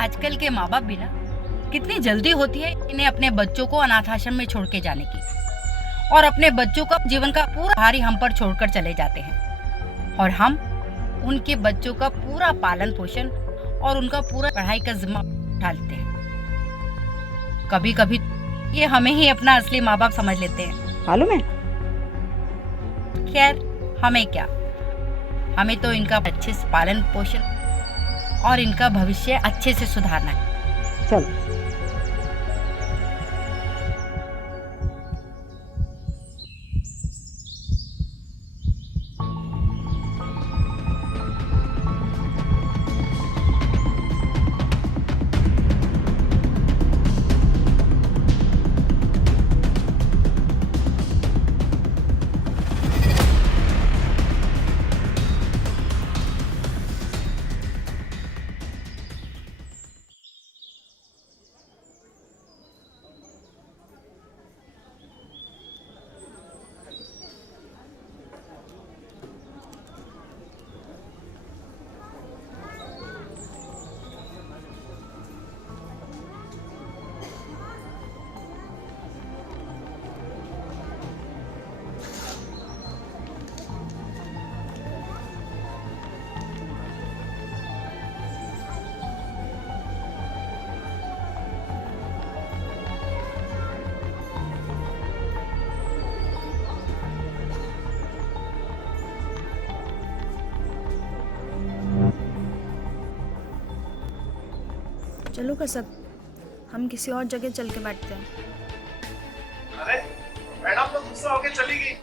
आजकल के माँ बाप भी ना कितनी जल्दी होती है इन्हें अपने बच्चों को अनाथ आश्रम में छोड़ के जाने की, और अपने बच्चों का जीवन का पूरा भारी हम पर छोड़कर चले जाते हैं, और हम उनके बच्चों का पूरा पालन पोषण और उनका पूरा पढ़ाई का जिम्मा उठा लेते हैं। कभी कभी ये हमें ही अपना असली माँ बाप समझ लेते हैं। मालूम है। खैर, हमें क्या, हमें तो इनका अच्छे से पालन पोषण और इनका भविष्य अच्छे से सुधारना है। चलो। चलो कसब, हम किसी और जगह चल के बैठते हैं। अरे मैडम तो गुस्सा होके चली गई।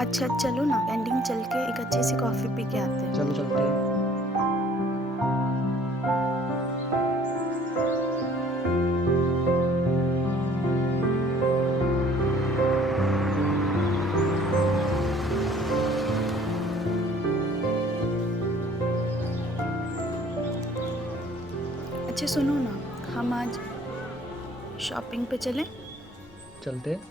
अच्छा चलो ना, कैंटीन चल के एक अच्छी सी कॉफी पी के आते हैं। चलो चलते हैं। अच्छा सुनो ना, हम आज शॉपिंग पे चलें? चलते हैं।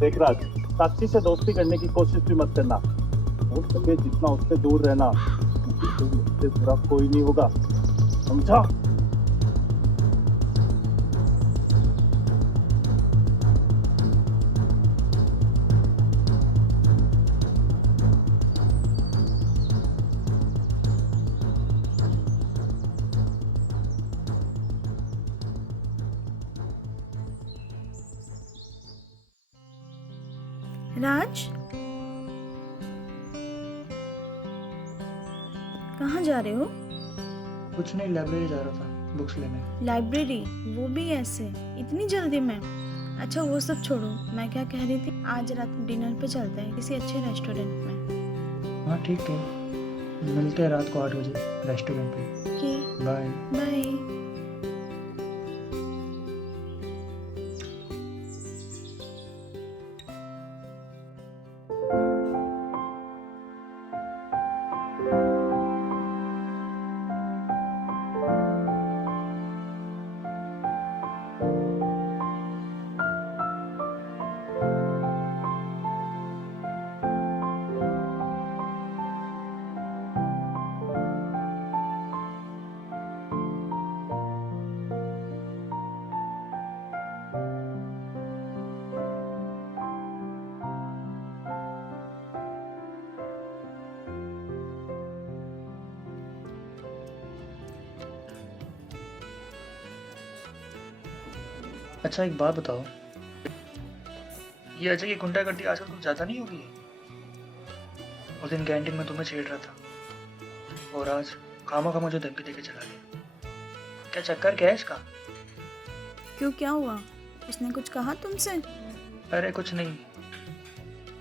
देख राज, साक्षी से दोस्ती करने की कोशिश भी मत करना। हो सके जितना उससे दूर रहना, क्योंकि मुझसे बुरा कोई नहीं होगा, समझा? राज, कहाँ जा रहे हो? कुछ नहीं, लाइब्रेरी जा रहा था बुक्स लेने। लाइब्रेरी? वो भी ऐसे इतनी जल्दी में? अच्छा वो सब छोड़ो, मैं क्या कह रही थी, आज रात को डिनर पे चलते हैं किसी अच्छे रेस्टोरेंट में। हाँ ठीक है, मिलते हैं रात को 8 बजे रेस्टोरेंट पे। Okay, bye. बाय। अच्छा एक बात बताओ, ये अजय की गुंडागर्दी आजकल कुछ ज़्यादा नहीं होगी? उस दिन कैंटीन में तुम्हें छेड़ रहा था और आज खामा मुझे धमकी देके चला गया। क्या चक्कर क्या है इसका? क्यों, क्या हुआ? उसने कुछ कहा तुमसे? अरे कुछ नहीं,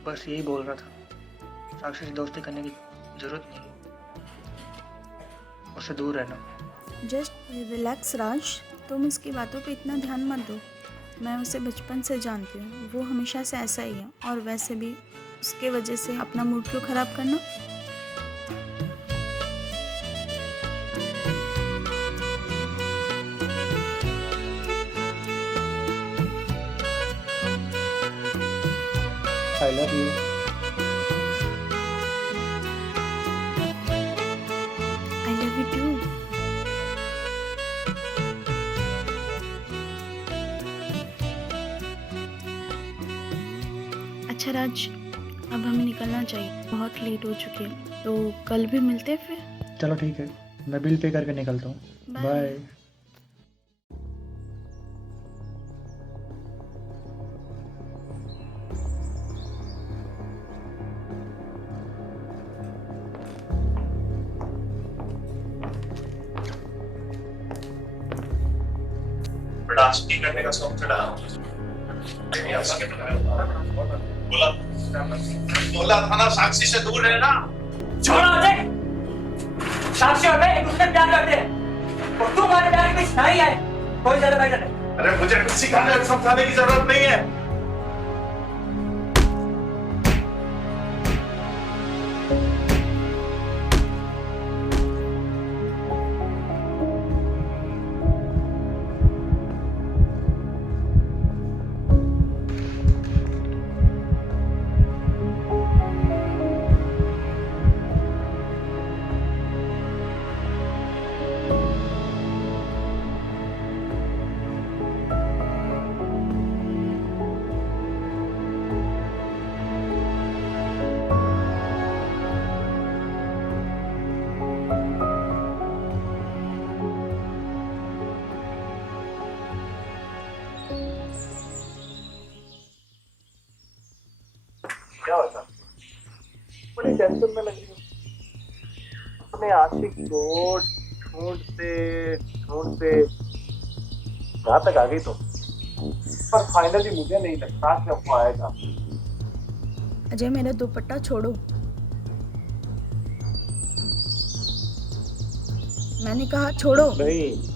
बस यही बोल रहा था साक्षी से दोस्ती करने की जरूरत नहीं, उससे दूर रहना। जस्ट रिलैक्स राज, तुम उसकी बातों पे इतना ध्यान मत दो। मैं उसे बचपन से जानती हूँ, वो हमेशा से ऐसा ही है। और वैसे भी उसके वजह से अपना मूड क्यों खराब करना? I love you. I love you too. अच्छा राज, अब हमें निकलना चाहिए, बहुत लेट हो चुकी है, तो कल भी मिलते हैं फिर। चलो ठीक है, मैं बिल पे करके निकलता हूँ। बाय। बाय। प्लास्टिक करने का शौक चढ़ा बोला बोला था ना साक्षी से दूर रहना। छोड़ो अजय, साक्षी और मैं एक दूसरे से प्यार करते हैं और तुम हमारे प्यार के बीच नहीं आए। कोई ज्यादा बेटर नहीं। अरे मुझे कुछ सिखाने समझाने की जरूरत नहीं है। क्या होता बड़ी टेंशन में लगी अपने आशिक को ढूंढते ढूंढते कहाँ तक आ गई तुम? पर फाइनली मुझे नहीं लगता कि अब वो आएगा। अजय मेरा दुपट्टा छोड़ो, मैंने कहा छोड़ो। नहीं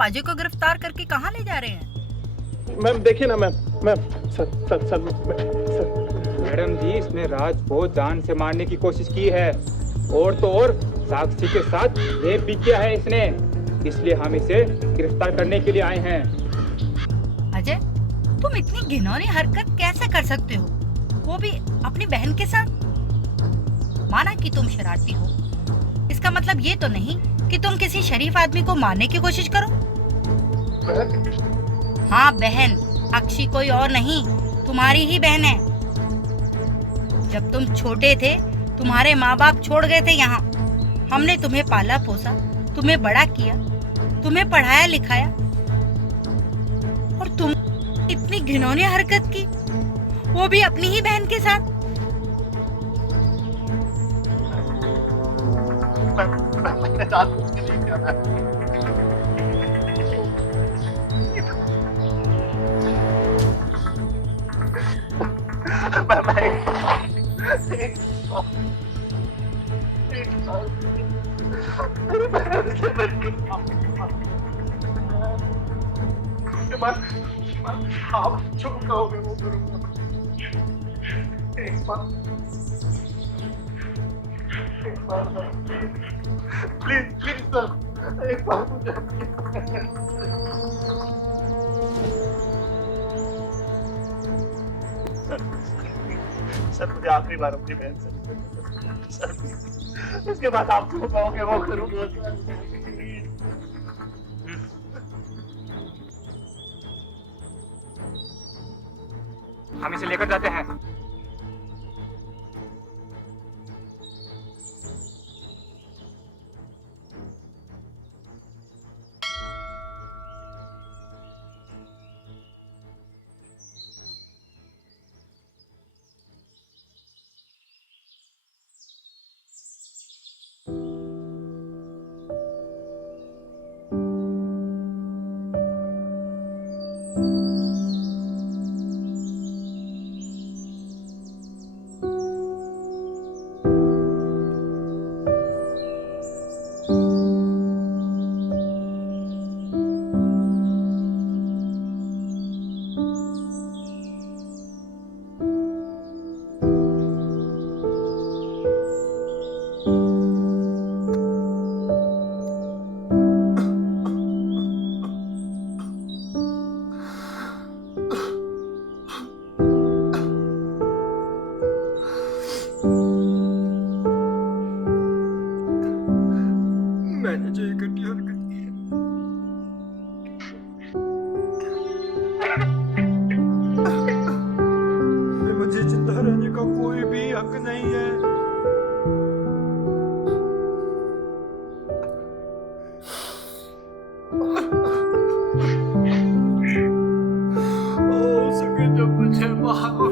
आप अजय को गिरफ्तार करके कहाँ ले जा रहे हैं? मैम देखिए ना मैम सर मैडम जी, इसने राज को जान से मारने की कोशिश की है और तो और साक्षी के साथ रेप भी किया है इसने, इसलिए हम इसे गिरफ्तार करने के लिए आए हैं। अजय, तुम इतनी घिनौनी हरकत कैसे कर सकते हो, वो भी अपनी बहन के साथ? माना कि तुम शरारती हो, इसका मतलब ये तो नहीं कि तुम किसी शरीफ आदमी को मारने की कोशिश करो। हाँ बहन, अक्षी कोई और नहीं, तुम्हारी ही बहन है। जब तुम छोटे थे तुम्हारे माँ बाप छोड़ गए थे यहाँ, हमने तुम्हें पाला पोसा, तुम्हें बड़ा किया, तुम्हें पढ़ाया लिखाया, और तुम इतनी घिनौनी हरकत की, वो भी अपनी ही बहन के साथ। मैंने जानबूझ के नहीं किया मेरी बहन से मिलकर आप जो कहोगे वो करूंगा। एक बार प्लीज सर, एक बार मुझे सर मुझे आखिरी बार अपनी बहन से सर, इसके बाद आप जो कहोगे वो करूंगा सर। हम इसे लेकर जाते हैं। मैंने जो ये घटिया हरकत की है, मुझे जिंदा रहने का कोई भी हक नहीं है। हो सके तो मुझे मारो।